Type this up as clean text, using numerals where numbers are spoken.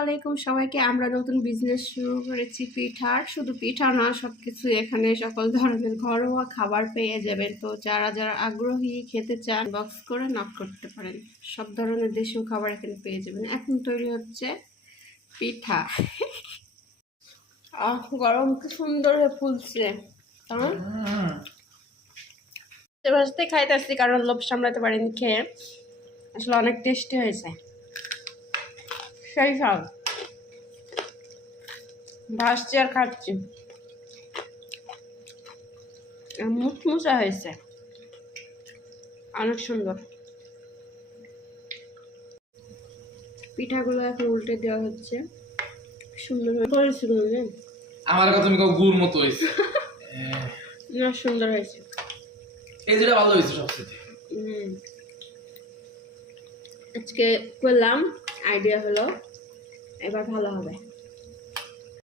আলাইকুম সবাইকে। আমরা নতুন বিজনেস শুরু করেছি পিঠার। শুধু পিঠা না, সবকিছু এখানে সকল ধরনের ঘরোয়া খাবার পেয়ে যাবেন। তো যারা যারা আগ্রহী খেতে চান বক্স করে নক করতে পারেন। সব ধরনের দেশীয় খাবার এখানে পেয়ে যাবেন। এখন তৈরি হচ্ছে পিঠা। গরম কি সুন্দর হয়ে ফুলছে। ভাজতে খাইতেছি কারণ লোভ সামলাতে পারিনি খেয়ে। আসলে অনেক টেস্টি হয়েছে, সেই সব ভাসছি আর খাচ্ছি। মুচমুচা হয়েছে, অনেক সুন্দর। পিঠাগুলো এখন উল্টে দেওয়া হচ্ছে। সুন্দর করেছে আমার কথা তুমি গুড় মতো হয়েছে। না, সুন্দর হয়েছে। এই যেটা ভালো হয়েছে সবচেয়ে। আজকে করলাম, আইডিয়া হলো, এবার ভালো হবে।